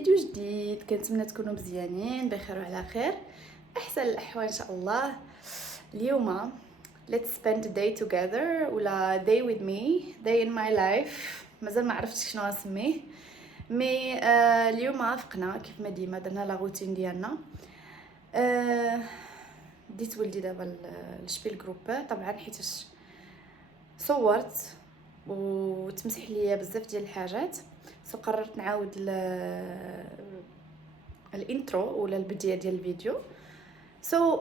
فيديو جديد. كنتمنى تكونوا مزيانين بخير وعلى خير، احسن الاحوال ان شاء الله. اليوم let's spend a day together ولا day with me, day in my life. مازال ما عرفتش شنو نسميه مي اليوم وافقنا كيف ما ديما درنا لا روتين ديالنا. ديت ولدي دابا لشبي الجروب طبعا حيتاش صورت وتمسح ليا بزاف ديال الحاجات، سو قررت نعاود الانترو ولا البدايه ديال الفيديو. سو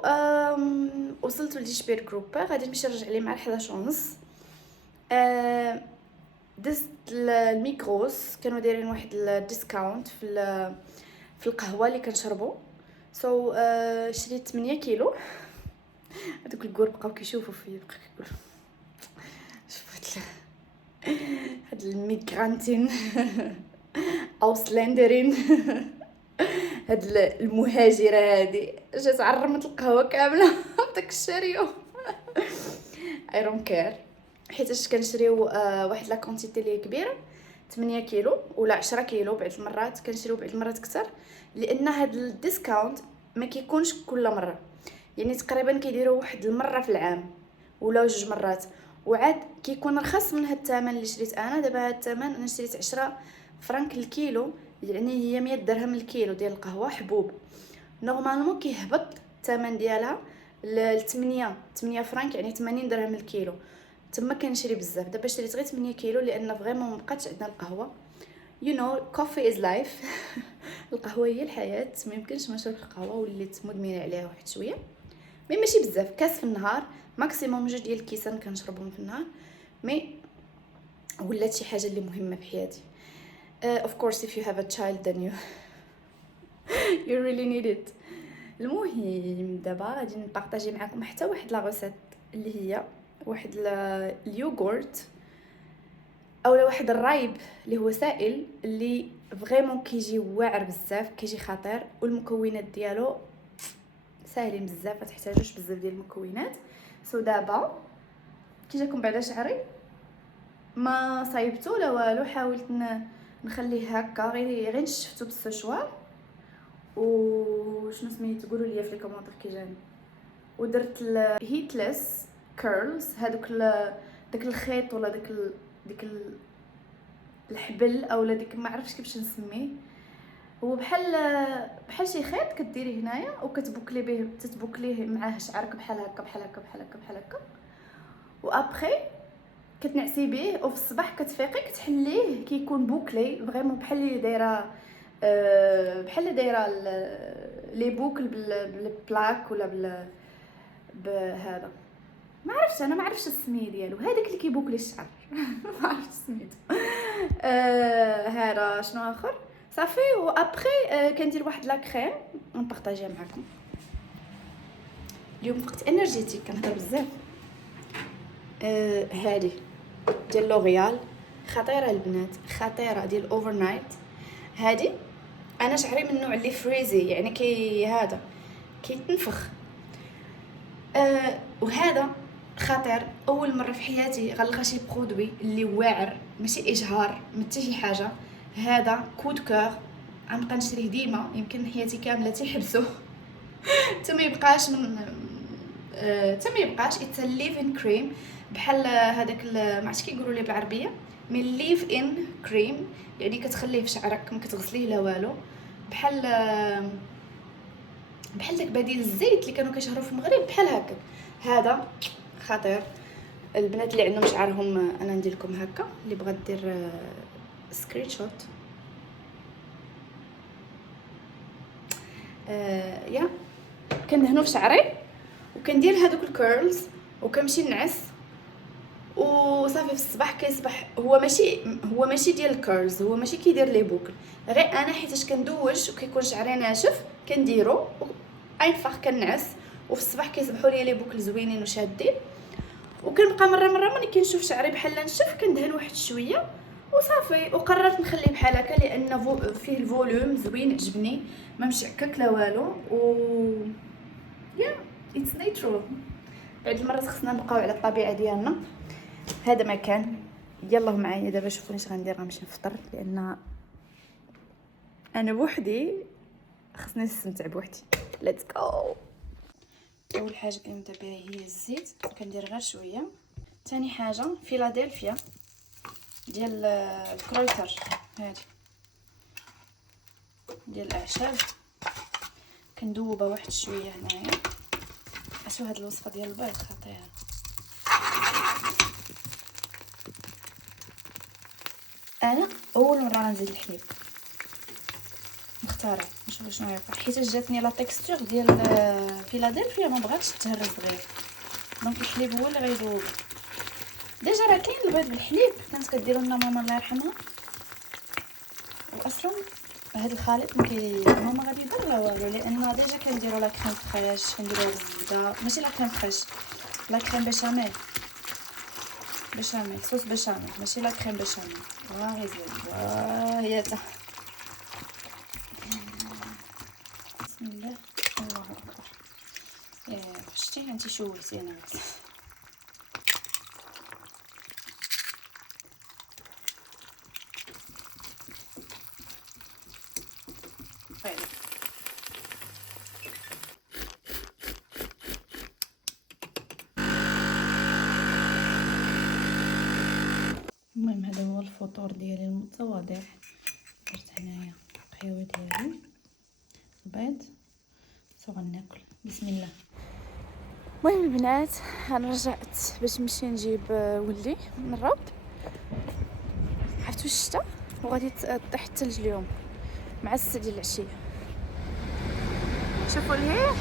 وصلت لدي شبير جروب، غادي نمشي نرجع ليه مع 11:30. دزت الميكروس، كانوا دايرين واحد الديسكاونت في القهوه اللي كنشربو. سو شريت 8 كيلو. هذوك الكور بقاو كيشوفوا فيا، بقى كيقولوا شوفت هاد الميغرانتين اوسلندرين هاد المهاجره هادي جات عرمت القهوه كامله داك الشريو. اي دونت كير، حيتاش كنشريو واحد لا كونتيتي اللي كبيره 8 كيلو ولا 10 كيلو، بعض المرات كنشريو بعض المرات اكثر، لان هاد الديسكاونت ما كيكونش كل مره، يعني تقريبا كيديروا واحد المره في العام ولا جوج مرات، وعاد كيكون رخص من هاد الثمن اللي شريت انا. دابا هاد الثمن انا شريت 10 فرنك الكيلو، يعني هي 100 درهم الكيلو ديال القهوه حبوب. نورمالمون كيهبط الثمن ديالها ل 8 فرنك، يعني 80 درهم الكيلو. تما كنشري بزاف. دابا شريت غير 8 كيلو لان فريمون مابقاتش عندنا القهوه. you know coffee is life. القهوه هي الحياه، ما يمكنش ما نشربش القهوه، وليت مدمنه عليها واحد شويه، مي ماشي بزاف، كاس في النهار ماكسيموم 2 ديال الكيسان كنشربهم في النهار، مي ولات شي حاجه اللي مهمه في حياتي. of course if you have a child then you really need it. المهم دابا غادي نبارطاجي معكم حتى واحد لا غوسيت اللي هي واحد اليوغورت اولا واحد الرايب اللي هو سائل، اللي فريمون كيجي واعر بزاف، كيجي خطير، والمكونات ديالو ساهلين بزاف، ما تحتاجوش بزاف ديال المكونات. سو دابا كي جاكم بعدا شعري ما صايبته لا والو، حاولت نخليه هكا غير نشفتو بالسشوار وشنو سميتو، تقولوا لي في الكومونتير كي جاني. ودرت الهيتلس كيرلز، هذوك داك الخيط ولا ديك الحبل اولا ديك ما عرفتش كيفاش نسميه، هو بحال شي خيط كديريه هنايا وكتبوكلي به، تتبوكليه معاه شعرك بحال هكا بحال هكا بحال هكا بحال هكا، وابخي كتنعسي به، وفي الصباح كتفيقي كتحليه كيكون بوكلي فريمون بحال اللي دايره بحال اللي دايره لي بوكل بالبلاك ولا بهذا، ما عرفتش انا، ما عرفتش السميه ديالو، هذاك اللي كيبوكلي الشعر. ما عرفتش سميتو. هذا شنو اخر صافي. وابخي كندير واحد لا كريم نبارطاجيها معكم. اليوم وقت انرجيتيك كنهضر بزاف. هذه ديال لوريال خطيره البنات، خطيره، ديال اوفر نايت. هذه انا شعري من النوع اللي فريزي، يعني هذا كيتنفخ. وهذا خطير، اول مره في حياتي غنلقى شي برودوي اللي واعر، ماشي اجهار ما حتى شي حاجه. هذا كود كور، غنبقى نشريه ديما، يمكن حياتي كامله تيحبسوه حتى ما يبقاش اتس ليفين كريم، بحال هذاك ما عرفتش كيقولوا ليه بالعربيه، من ليف ان كريم، يعني كتخليه في شعرك ما كتغسليه لا والو، بحال داك بديل الزيت اللي كانوا كيشهروا في المغرب، بحال هكا. هذا خطير. البنات اللي عندهم شعرهم، انا ندير لكم هكا، اللي بغات دير سكرين شوت. يا كندهنو في شعري وكندير هذوك الكيرلز وكنمشي نعس وصافي. في الصباح كيصبح هو ماشي ديال الكيرلز، هو ماشي كيدير لي بوكل، غير انا حيتاش كندوش وكيكون شعري ناشف كنديرو اينفاخ كنعس، وفي الصباح كيصبحوا لي بوكل زوينين وشادين. وكنبقى مره ملي كنشوف شعري بحال نشف كندهن واحد شويه وصافي. وقررت نخليه بحال هكا لان فيه الفوليوم زوين، عجبني، ما مشعكك لا والو، يا اتس ناتشورال. بعد المرات خصنا نبقاو على الطبيعه ديالنا. هذا ما كان. يلا معايا دابا شوفوا اش غندير، غنمشي نفطر لان انا بوحدي خصني نستمتع بوحدي. ليتس جو. اول حاجه كنبدا بها هي الزيت، كندير غير شويه. ثاني حاجه فيلادلفيا ديال الكرويتر، هادي ديال الاعشاب، كندوبها واحد شويه هنايا. اشوف هاد الوصفه ديال البيض خطيره. انا اول مره غنزيد الحليب، مختاره نشوف شنو يوقع، حيت جاتني لا تيكستور ديال فيلادلفيا ما بغاتش تهرس غير، دونك الحليب هو اللي غيذوب. ديجا راه كاين البيض بالحليب، كانت كديروا لنا ماما الله يرحمها، واصلا هاد الخليط ماما غادي يدير لا والو، لان ديجا كنديروا لا كريم فريش، كنديروا الزبده، ماشي لا كريم فريش، لا كريم بشاميل، صوص بشاميل، ماشي لا كريم بشاميل. غير زين هي تا. بسم الله، الله اكبر. يا شتي انت شوهتي انا بس. المهم هذا هو الفطور ديالي المتواضع. درت هنايا القهوه ديالي، البيض، غناكل. بسم الله. المهم البنات، انا رجعت باش نمشي نجيب ولدي من الروض. عرفتوا الشتا وغادي تطيح الثلج اليوم مع 6 ديال العشيه. شوفوا لهيه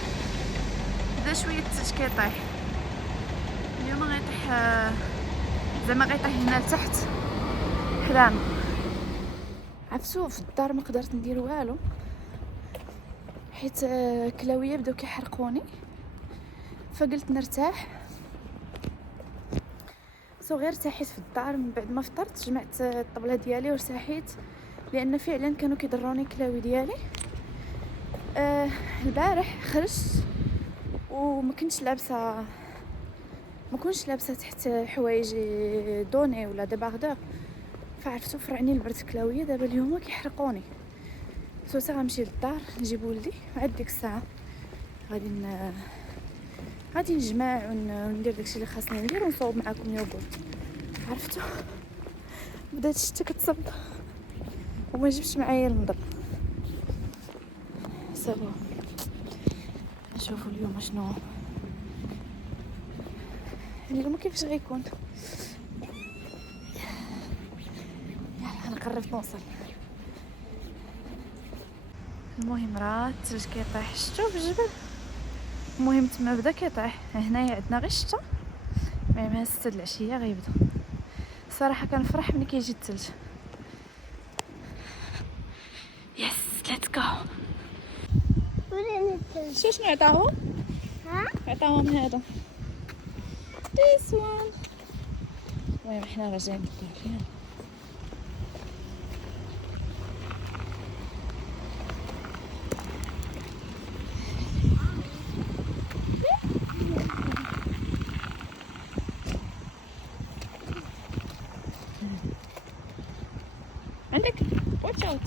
بدا شويه الثلج كيطيح اليوم، غيطيح زعما غيطيح هنا لتحت حدانا. عرفتوا في الدار ما قدرت ندير والو حيت كلاويه بداو كيحرقوني، فقلت نرتاح. غير ارتاحيت في الدار من بعد ما فطرت، جمعت الطبله ديالي وارتاحيت، لان فعلا كانوا كيضروني كلاوي ديالي. البارح خرجت وما كنتش لابسه تحت حوايجي دوني ولا ديباردور، فعرفتو فرعني البرد كلاويه. دابا اليوم كيحرقوني. سوسه غنمشي للدار نجيب ولدي، عاد ديك الساعه غادي نجمع وندير داكشي اللي خاصني ندير، ونصوب معكم يوغورت. عرفتو بدات الشتا كتصب وما جبتش معايا النضر. صافي نشوفوا اليوم شنو اليوم كيفاش غيكون. يلا انا قربت نوصل. المهم راه الثلج كيطيح، شفتو في الجبل. المهم تما بدا كيطيح، هنايا عندنا غير الشتا. المهم 6 د العشيه غيبدا. الصراحه كنفرح ملي كيجي الثلج. يس ليتس جو. شنو عطاهم؟ عطاهم هذا this one. المهم حنا راجعين للدار. يلا عندك watch out.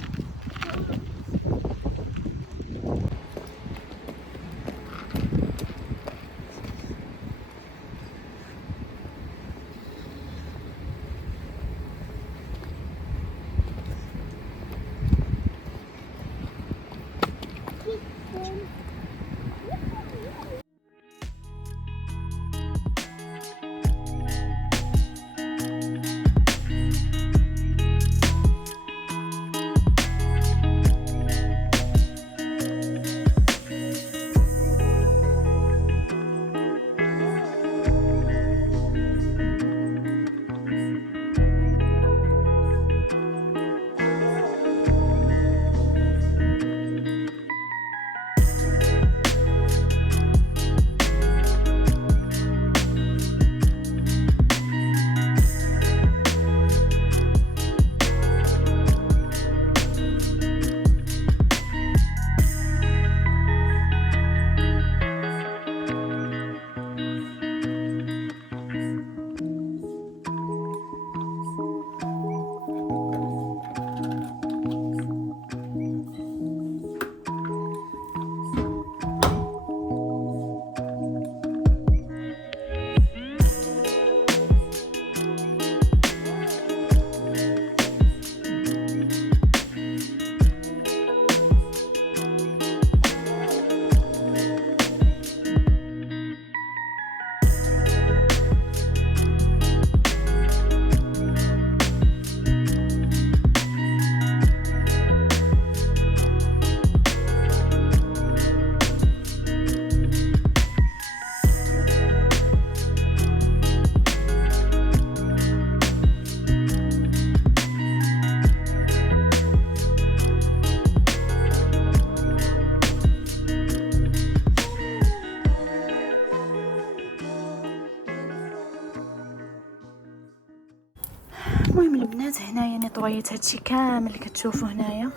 البنات هنايا نيطويت هادشي كامل اللي كتشوفوا هنايا.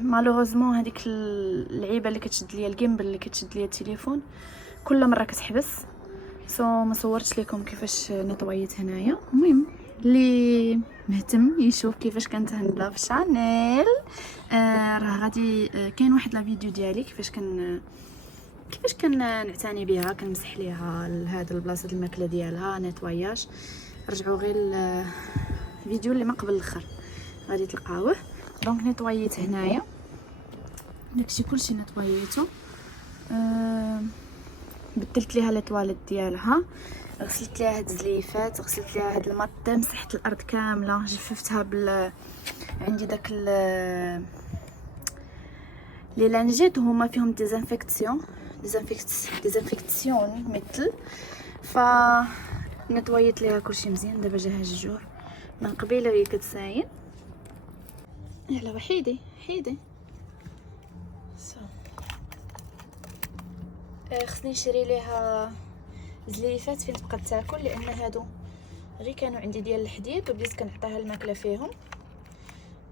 مالوغوزمون هذيك اللعيبه اللي كتشد ليا الجيمبل اللي كتشد ليا التليفون كل مره كتحبس، ما صورتش لكم كيفاش نيطويت هنايا. المهم اللي مهتم يشوف كيفاش كانت هندا في شانيل، راه غادي كاين واحد لا فيديو ديالي كيفاش كان نعتني بها، كنمسح ليها لهذا البلاصه الماكله ديالها نيطواياج. رجعوا غير الفيديو اللي ما قبل الاخر غادي تلقاوه. دونك نيطويت هنايا داكشي كلشي نيطويتو. بدلت ليها لي طواليت ديالها، غسلت ليها هاد الزليفات، غسلت ليها هاد المطه، مسحت الارض كامله، جففتها عندي داك لي لانجيت هما فيهم ديزانفيكسيون مثل نطويت ليها كلشي مزيان. دابا جاها الجوع من قبيله وهي كتساين. يلا وحيدي خصني نشري ليها زليفات فين تبقى تاكل، لان هادو غير كانوا عندي ديال الحديد وبديت كنعطيها الماكله فيهم.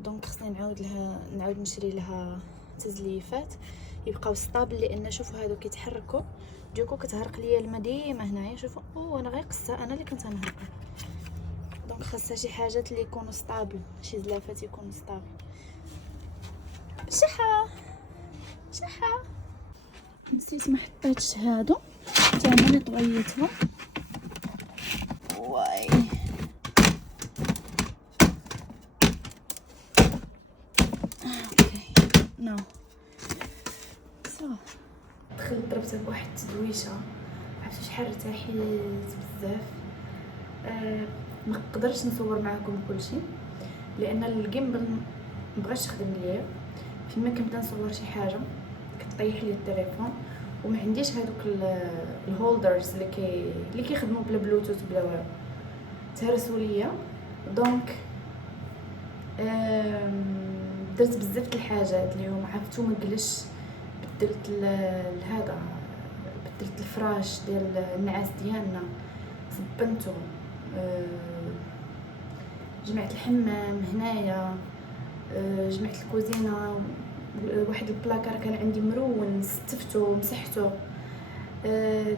دونك خصني نعاود نشري لها تزليفات يبقاو ستابل، لان شوفوا هادو كيتحركوا دوكو كتهرق ليا الماء ديما هنايا. شوفوا انا غير قصه انا اللي كنت نهرقها. دونك خاصها شي حاجات اللي يكونوا ستابل، شي زلافات يكونوا ستابل. شحه نسيت ما حطيتش هادو حتى انا اللي طويتهم. واي اوكي نو دخلت ضربت بواحد التدويشه، عرفتي شحال ارتحيت بزاف. ما قدرتش نصور معكم كلشي لان الجيمبل مبغاش يخدم ليا. فيما كنبدا نصور شي حاجه كطيح لي التليفون، وما عنديش هذوك الهولدرز اللي كيخدموا بلا بلوتوث بلا والو، تهرسوا ليا. دونك درت بزاف د الحاجات اليوم، عرفتو ما جلش بدلت هذا، بدلت الفراش ديال النعاس ديالنا، صبنتو، جمعت الحمام هنايا، جمعت الكوزينه، واحد البلاكار كان عندي مرون ستفتو مسحتو،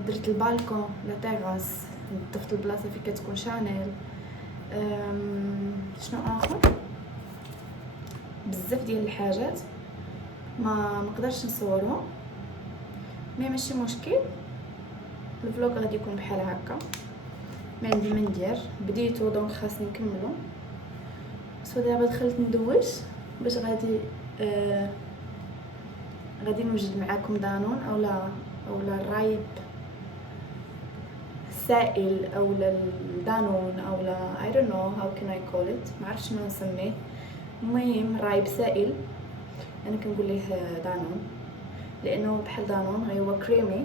درت البالكون لا تيغاس، نظفت البلاصه فين كتكون شانيل. شنو اخر؟ بزاف ديال الحاجات ما نقدرش نصورهم، مي ماشي مشكل. الفلوق غادي يكون بحال هكا، ما عندي ما ندير، بديتو دونك خاصني نكملو. دابا دخلت ندوش باش غادي نوجد معاكم دانون اولا الرايب السائل اولا الدانون اولا I don't know how can I call it، ما عرفتش شنو نسميه. المهم رايب سائل، انا كنقول ليه دانون لانه بحال دانون غير هو كريمي.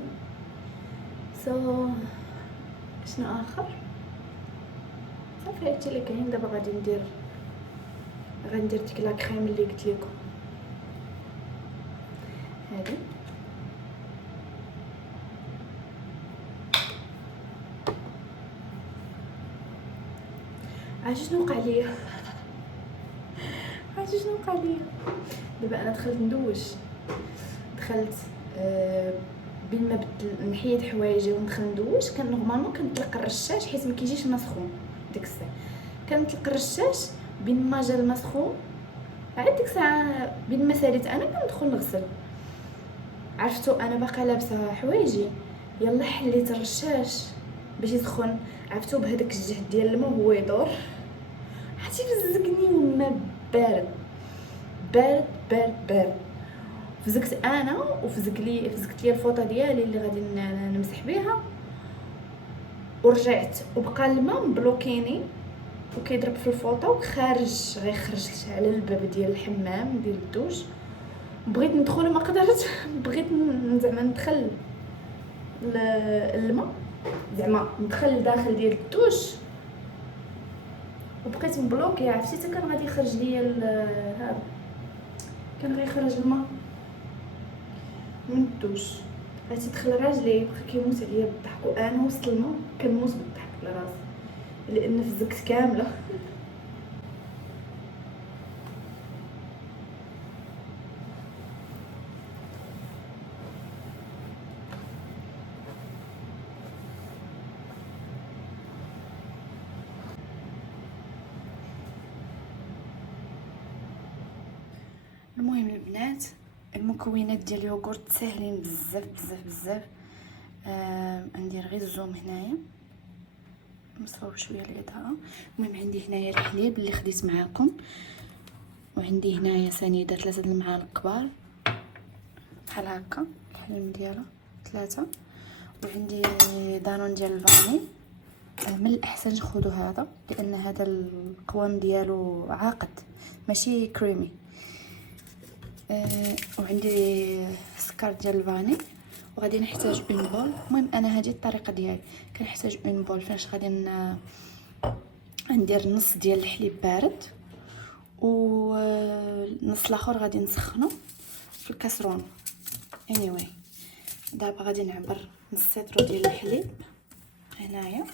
شنو اخر؟ صافي هادشي اللي كاين. دابا غادي ندير ديك لا كريم اللي قلت لكم هادي. عرفتي شنو وقع ليا؟ دابا انا دخلت ندوش، دخلت بين ما نحيد حوايجي وندخل ندوش، كان نورمالمون كنطلق الرشاش حيت ما كيجيش مسخون ديك الساعه. كنطلق الرشاش بين ما جا المسخون، عاد ديك الساعه بين ما ساليت انا كندخل نغسل. عرفتو انا باقا لابسه حوايجي، يلا حليت الرشاش باش يسخن، عرفتو بهذاك الجهد ديال الماء هو يدور، حتى فزقني والماء بارد. فزقت انا وفزقت لي الفوطه ديالي اللي غادي نمسح بها، ورجعت وبقى الماء مبلوكيني وكيضرب في الفوطه وخارج، غيخرج على الباب ديال الحمام ديال الدوش. بغيت ندخل ما قدرت، بغيت زعما ندخل الماء، زعما ندخل داخل ديال الدوش وبقيت مبلوكي. عرفتي حتى كان غادي يخرج ليا هذا، كان غيخرج الماء من الدوش، غادي تدخل راجلي بقى كيموت عليا بالضحك، وانا وسط الماء كنموت بالضحك لراسي. لان فزكت كامله. المهم البنات، المكونات ديال اليوغورت ساهلين بزاف بزاف بزاف. ندير غير الزوم هنايا نصفر بشويه الاضاءه. المهم عندي هنايا الحليب اللي خديت معاكم، وعندي هنايا سنيده 3 المعالق كبار بحال هكا الحليب ديالها 3، وعندي دانون ديال الفاني. من الاحسن تاخذوا هذا لان هذا القوام ديالو عاقد ماشي كريمي. وعندي سكر ديال الفاني، وغادي نحتاج اون بول. المهم انا هذه الطريقه ديالي، كنحتاج اون بول فاش غادي ندير نص ديال الحليب بارد، والنص الاخر غادي نسخنه في الكاسرونه. anyway دابا غادي نعبر نص لتر ديال الحليب هنايا.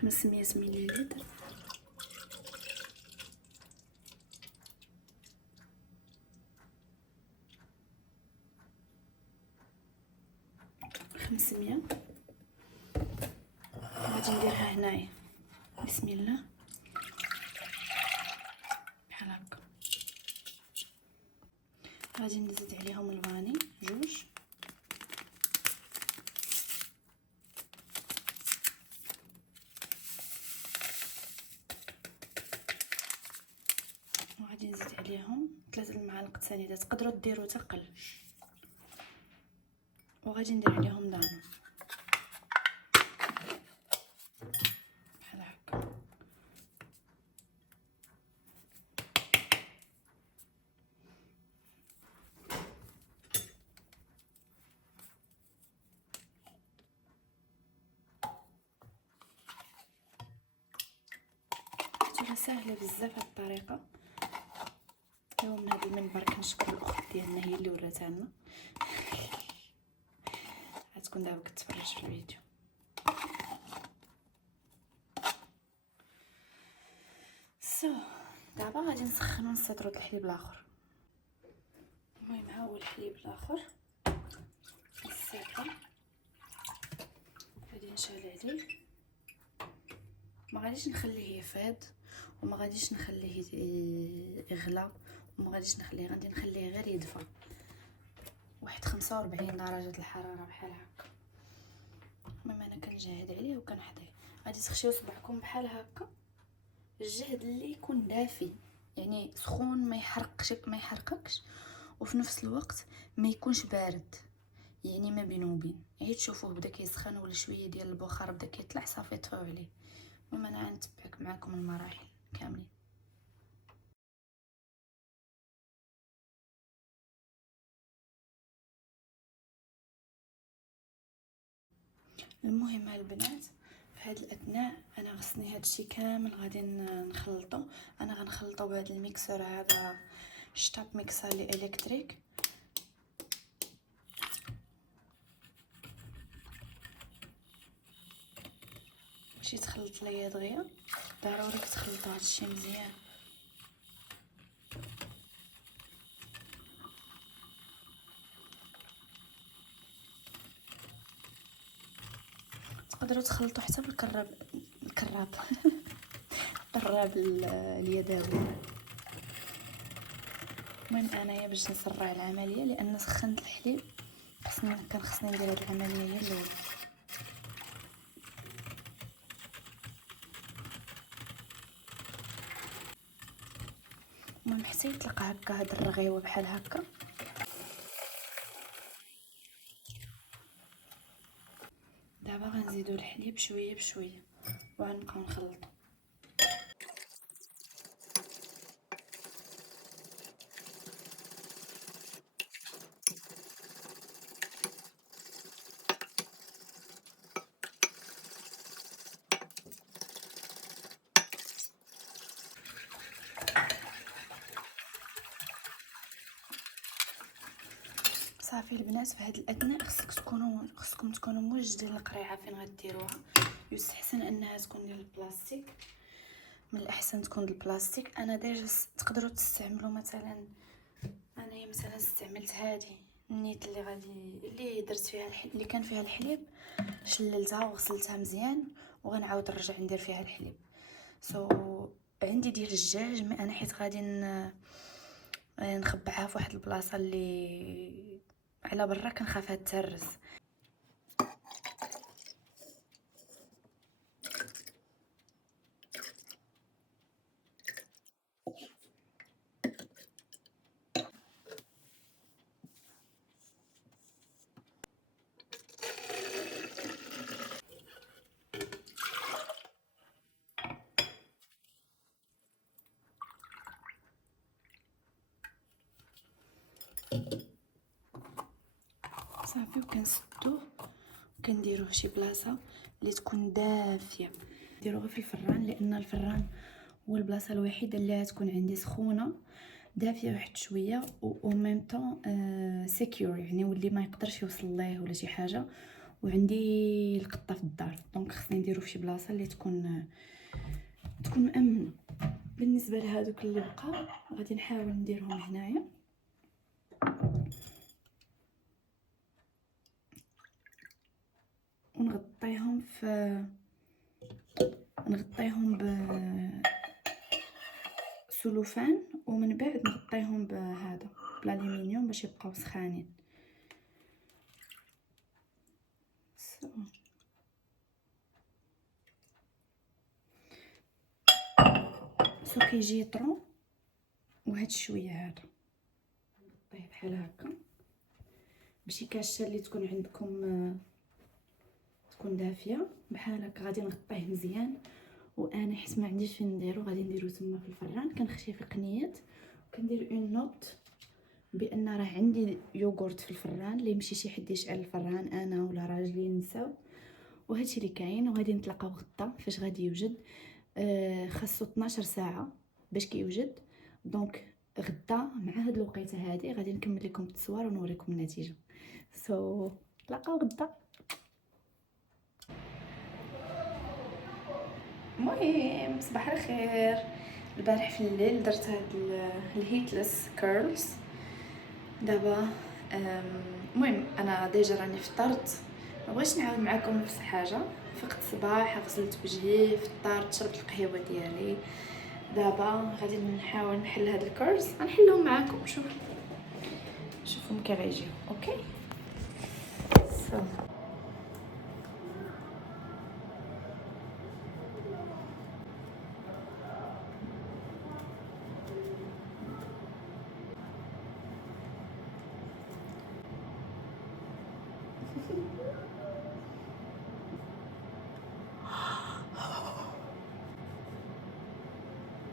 خمسمية مليلتر. غادي نديرها هنايا. بسم الله بحال هكا. غادي نزيد عليهم الفاني 2، وغادي نزيد عليهم 3 المعالق سنيده، تقدروا ديروا تقل، وغادي ندير عليهم دانون بحال هكا. راه ساهله بزاف هاد الطريقه. ومن هذا المنبر كنشكر الاخت ديالنا هي اللي وراتها لنا. غتكون دابا كتفرج في الفيديو. دابا غادي نسخنو نسيطرو الحليب الاخر. المهم ها هو الحليب الاخر الساخن، غادي نشعل عليه. ما غاديش نخليه يفاد، وما غاديش نخليه يغلى، وما غاديش غادي نخليه غير يدفى واحد 45 درجه الحراره بحال هكا. المهم انا كنجهد عليه وكنحضيه. غادي تخشيو صبعكم بحال هكا، الجهد اللي يكون دافي، يعني سخون ما يحرقكش، وفي نفس الوقت ما يكونش بارد، يعني ما بين وبين. عيد تشوفوه بدا كيسخن ولا شويه ديال البخار بدا كيطلع، صافي طفيو عليه. المهم انا غنتبعك معكم المراحل كاملين. المهم البنات، في هذا الاثناء انا غسني هذا الشيء كامل غادي نخلطو. انا غنخلطو بهذا الميكسور هذا، شطاب ميكسر الكتريك. ماشي تخلط ليا دغيا، ضروري تخلطوا هذا الشيء مزيان. تقدروا تخلطوا حتى بالكراب الراب اليدوي. المهم انايا باش نسرع العمليه لان سخنت الحليب، خصني ندير هذه العمليه هي الاولى. المهم حتى يطلق هكا هاد الرغيوه بحال هكا. دابا غنزيدو الحليب شويه بشويه وغنبقاو نخلطو. صافي البنات، في هذا الاثناء خصكم تكونوا موجدين القريعه فين غديروها. يستحسن انها تكون ديال البلاستيك، من الاحسن تكون ديال البلاستيك. انا ديجا تقدروا تستعملوا مثلا، انايا مثلا استعملت هذه النيت اللي درت فيها اللي كان فيها الحليب، شللتها وغسلتها مزيان وغنعاود نرجع ندير فيها الحليب. عندي ديال الدجاج، مي انا حيت غادي نخبعها في واحد البلاصه اللي على برا كنخافها تهرس. صافي وكنسدوه وكنديروه شي بلاصه اللي تكون دافيه. نديروه في الفران، لان الفران هو البلاصه الوحيده اللي تكون عندي سخونه دافيه واحد شويه و ميم طون سيكيور، يعني واللي ما يقدرش يوصل ليه ولا شي حاجه. وعندي القطه في الدار، دونك خصني نديرو في شي بلاصه اللي تكون مأمنه. بالنسبه لهادوك اللي بقاو غادي نحاول نديرهم هنايا، ونغطيهم نغطيهم بسلوفان، ومن بعد نغطيهم بهذا بالالومنيوم باش يبقاو سخانين. كيجي طرون وهاد شويه هذا نغطيه بحال هكا بشي كاشه اللي تكون عندكم تكون دافيه بحال هكا. غادي نغطيه مزيان، وانا حيت ما عنديش فين نديرو غادي نديرو تما في الفران. كنخشيه في قنيات وكندير اون نوت بان راه عندي يوغورت في الفران، اللي يمشي شي حد يشعل الفران انا ولا راجلي نساو. وهادشي اللي كاين، وغادي نتلاقاو غدا فاش غادي يوجد. خاصو 12 ساعه باش كيوجد. دونك غدا مع هاد الوقيته هادي غادي نكمل لكم التصوير ونوريكم النتيجه. تلاقاو غدا. المهم صباح الخير. البارح في الليل درت هاد الهيتلس كيرلز. دابا المهم انا ديجا راني فطرت، ما بغيتش نعاود معكم نفس الحاجه. فقت الصباح غسلت وجهي، فطرت، شربت القهوه ديالي. دابا غادي نحاول نحل هاد الكيرلز، غنحلهم معكم. شوفهم كي غيجيو. اوكي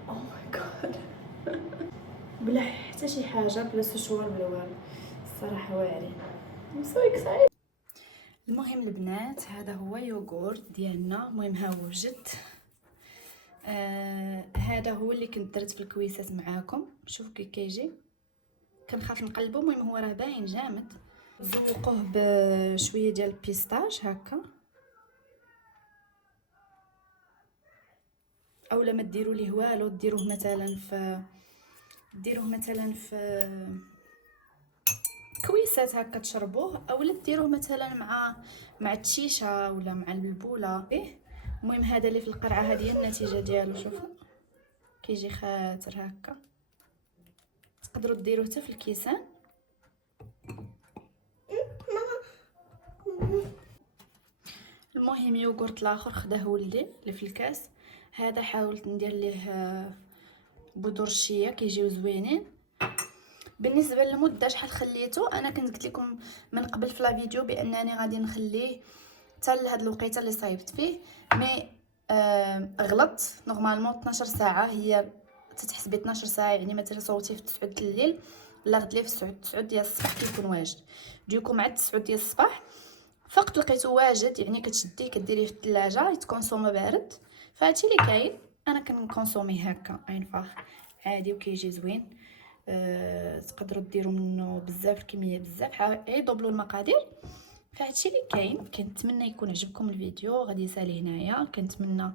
او ماي جاد، بلا حتى شي حاجه، بلا سشوار بلا والو. الصراحه واعرين. I'm so excited. المهم البنات، هذا هو يوغورت ديالنا. المهم ها هو وجد. هذا هو اللي كنت درت في الكويسات معاكم. شوفوا كي كيجي، كنخاف نقلبو. المهم هو راه باين جامد. زوقوه بشويه ديال البيستاش هكا، اولا ما ديروا ليه والو، ديروه مثلا في كويسات هكا تشربوه، اولا ديروه مثلا مع التشيشه ولا مع البلبوله. المهم هذا اللي في القرعه، هذه النتيجه ديالو. شوفوا كيجي خاطر هكا. تقدروا ديروه حتى في الكيسان. المهم يوغورت الاخر خداه ولدي اللي في الكاس. هذا حاولت ندير ليه بذور الشيا، كيجيو زوينين. بالنسبه للمده شحال خليته، انا كنت قلت لكم من قبل في لا فيديو بانني غادي نخليه حتى لهاد الوقيته اللي صايبت فيه. مي غلط. نورمالمون 12 ساعه هي تتحسبي 12 ساعه، يعني مثلا صوتي في 9 الليل لا غدليه في 9 ديال الصباح كيكون واجد. ديكو مع 9 ديال الصباح فقط لقيته واجد، يعني كتشديه كديريه في الثلاجه يتكونسوما بارد. فهادشي اللي كاين. انا كنكونسومي هكا عين فاخ عادي وكيجي زوين. تقدروا ديروا منه بزاف، الكميه بزاف. عيدوا المقادير. فهادشي اللي كاين. كنتمنى يكون عجبكم الفيديو. غادي يسالي هنايا. كنتمنى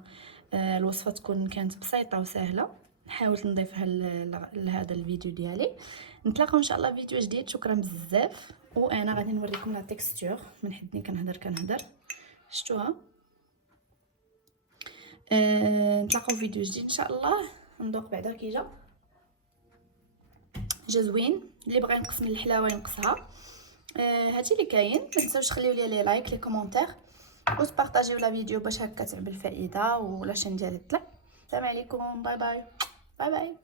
الوصفه تكون كانت بسيطه وسهله. حاولت نضيفها لهذا الفيديو ديالي. نتلاقاو ان شاء الله فيديو جديد. شكرا بزاف. وانا غادي نوريكم لا تيكستور من حدني كنهضر شفتوها. نتلاقاو فيديو جديد ان شاء الله. نذوق بعدا كي جا زوين. اللي بغى ينقص من الحلاوه ينقصها. هادشي اللي كاين. ما تنساوش تخليو لي لايك لي كومونتير وتبارطاجيو لا فيديو باش هكا تعم الفائده ولا شان ديالي طلع. السلام عليكم. باي باي. باي باي.